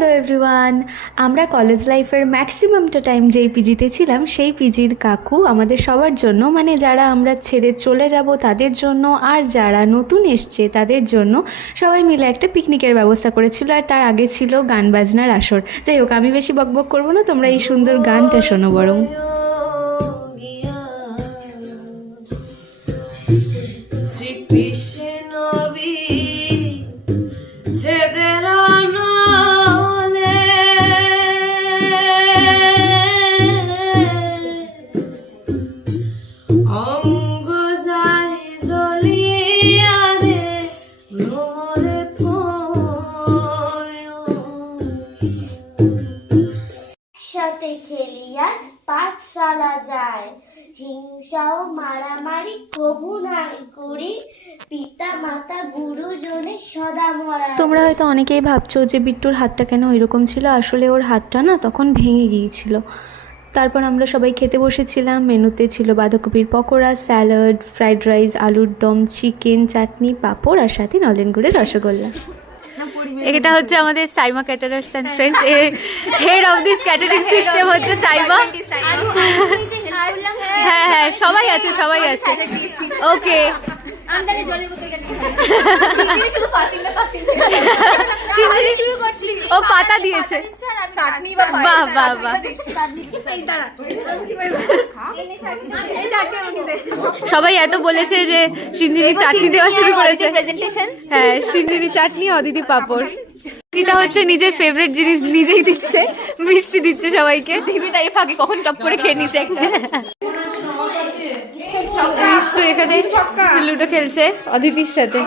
Hello everyone, আমরা college লাইফের ম্যাক্সিমামটা time যেই পিজিতে ছিলাম সেই পিজির কাকু আমাদের সবার জন্য, মানে যারা আমরা ছেড়ে চলে যাব তাদের জন্য আর যারা নতুন এসছে তাদের জন্য সবাই মিলে একটা পিকনিকের ব্যবস্থা করেছিল। আর তার আগে ছিল গান বাজনার আসর। যাই হোক, আমি বেশি বকবক করবো না, তোমরা এই সুন্দর গানটা শোনো বরং। সাথে খেলি আর পাঠশালা যায়, হিংসাও মারামারি কবু না করি, পিতা মাতা গুরুজনে সদা মরা। তোমরা হয়তো অনেকেই ভাবছো যে বিট্টুর হাতটা কেন ওইরকম ছিল। আসলে ওর হাতটা না তখন ভেঙে গিয়েছিল। তারপর আমরা সবাই খেতে বসেছিলাম। মেনুতে ছিল বাঁধাকপির পকোড়া, স্যালাড, ফ্রাইড রাইস, আলুর দম, চিকেন, চাটনি, পাঁপড় আর সাথে নলেন গুড়ের রসগোল্লা। এটা হচ্ছে আমাদের Saima caterers and friends, head of this catering system হচ্ছে সাইমা। হ্যাঁ হ্যাঁ, সবাই আছে সবাই আছে। ওকে, ও পাতা দিয়েছে। বাহ বাহ বাহ, সবাই এত বলেছে যে সিঞ্জিনি চাটনি দেওয়া শুরু করেছে। হ্যাঁ, সিঞ্জিনি চাটনি, অদিতি পাপড়। এটা হচ্ছে নিজের ফেভারিট জিনিস নিজেই দিচ্ছে, মিষ্টি দিচ্ছে সবাইকে। দিবি তাই ফাঁকে কখন টপ করে খেয়ে নিছে একটা। এখানে লুডো খেলছে অদিতির সাথে।